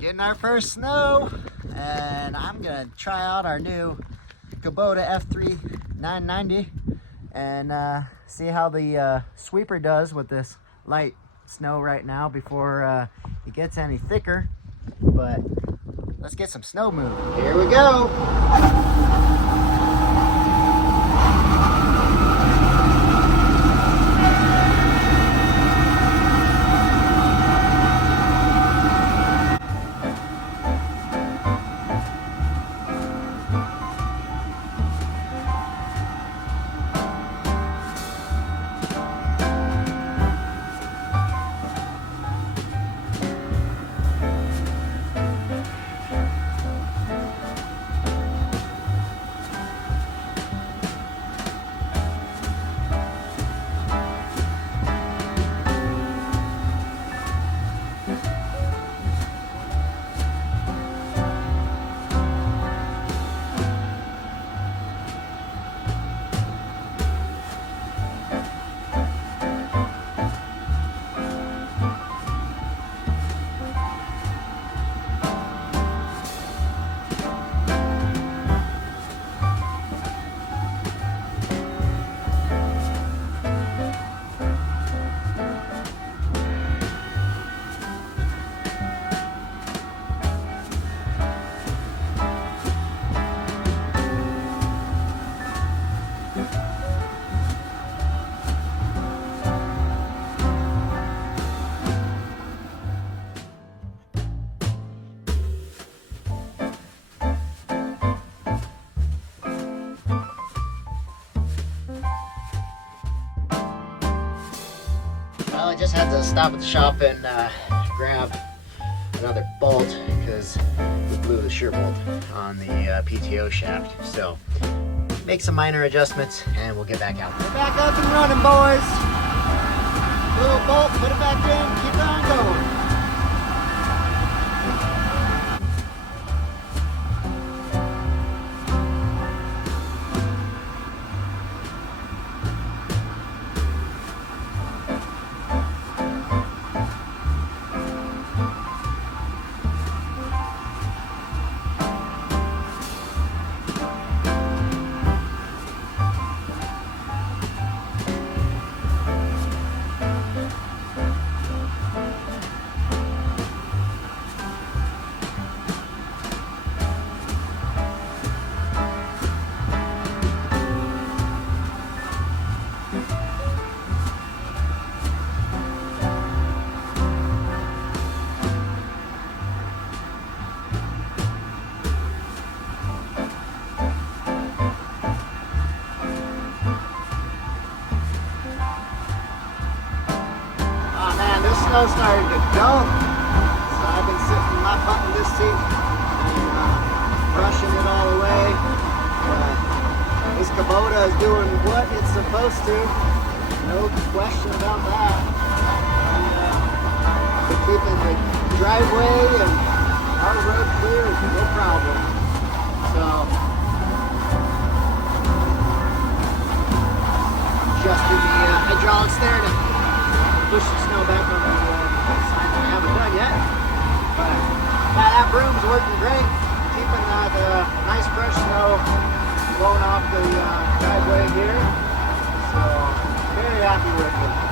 Getting our first snow, and I'm gonna try out our new Kubota F3990 and see how the sweeper does with this light snow right now before it gets any thicker. But let's get some snow moving. Here we go. Well, I just had to stop at the shop and grab another bolt because we blew the shear bolt on the PTO shaft. So make some minor adjustments and we'll get back out. We're back up and running, boys. Little bolt, put it back in, keep on going. Snow's starting to dump, so I've been sitting my butt in this seat and brushing it all away. This Kubota is doing what it's supposed to, no question about that. And keeping the driveway and our road clear is no problem. So adjusting the hydraulics there to push the snow back on the side that I haven't done yet. But that broom's working great, keeping that nice fresh snow blowing off the driveway here. So very happy with it.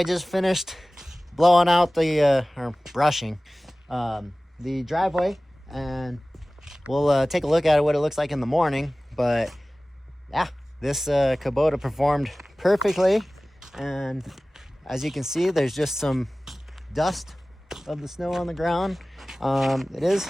we just finished blowing out the, or brushing, the driveway, and we'll take a look at what it looks like in the morning. But yeah, this Kubota performed perfectly, and as you can see, there's just some dust of the snow on the ground. It is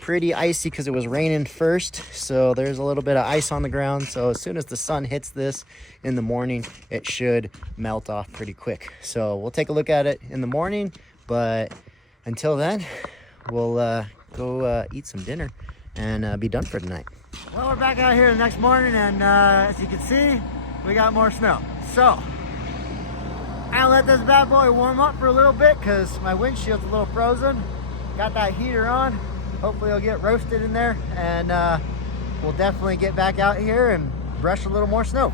pretty icy because it was raining first, so there's a little bit of ice on the ground. So as soon as the sun hits this in the morning, it should melt off pretty quick. So we'll take a look at it in the morning, but until then, we'll go eat some dinner and be done for tonight. Well, we're back out here the next morning, and as you can see, we got more snow. So I'll let this bad boy warm up for a little bit because my windshield's a little frozen. Got that heater on. Hopefully it'll get roasted in there, and we'll definitely get back out here and brush a little more snow.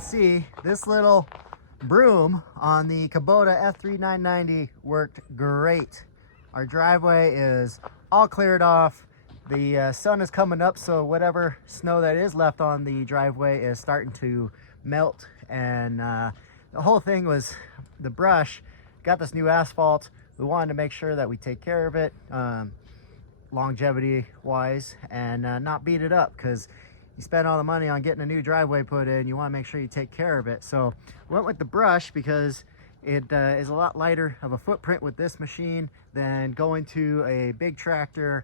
See, this little broom on the Kubota F3990 worked great. Our driveway is all cleared off. The sun is coming up, so whatever snow that is left on the driveway is starting to melt, and the whole thing was the brush. Got this new asphalt. We wanted to make sure that we take care of it longevity wise and not beat it up, because you spend all the money on getting a new driveway put in, you want to make sure you take care of it. So went with the brush because it is a lot lighter of a footprint with this machine than going to a big tractor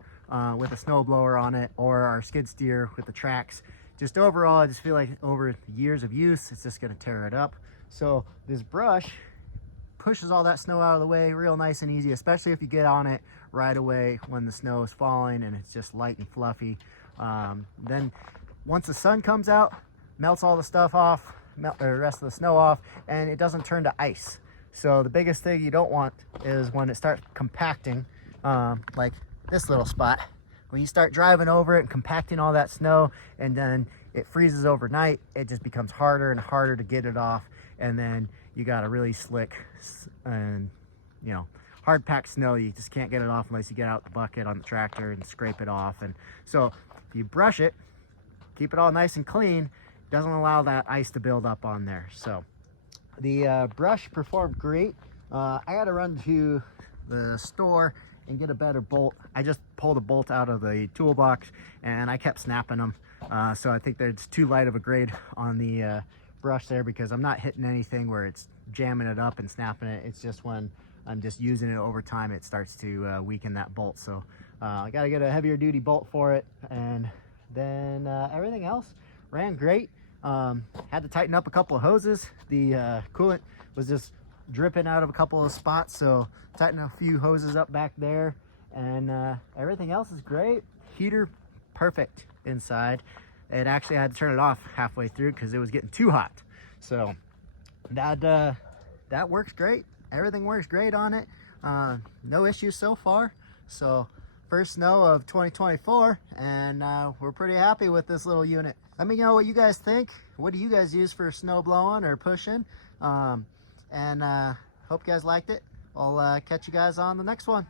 with a snowblower on it, or our skid steer with the tracks. Just overall, I just feel like over years of use, it's just going to tear it up. So this brush pushes all that snow out of the way real nice and easy, especially if you get on it right away when the snow is falling and it's just light and fluffy. Then once the sun comes out, melts all the stuff off, the rest of the snow off, and it doesn't turn to ice. So the biggest thing you don't want is when it starts compacting, like this little spot. When you start driving over it and compacting all that snow, and then it freezes overnight, it just becomes harder and harder to get it off. And then you got a really slick and, you know, hard packed snow. You just can't get it off unless you get out the bucket on the tractor and scrape it off. And so if you brush it, keep it all nice and clean, it doesn't allow that ice to build up on there. So the brush performed great. I got to run to the store and get a better bolt. I just pulled a bolt out of the toolbox and I kept snapping them. So I think there's too light of a grade on the brush there, because I'm not hitting anything where it's jamming it up and snapping it. It's just when I'm just using it over time, it starts to weaken that bolt. So I got to get a heavier duty bolt for it. And then everything else ran great. Had to tighten up a couple of hoses. The coolant was just dripping out of a couple of spots, so tighten a few hoses up back there, and everything else is great. Heater perfect inside. It actually had to turn it off halfway through because it was getting too hot. So that works great. Everything works great on it. No issues so far. So first snow of 2024, and we're pretty happy with this little unit. Let me know what you guys think. What do you guys use for snow blowing or pushing? And hope you guys liked it. I'll catch you guys on the next one.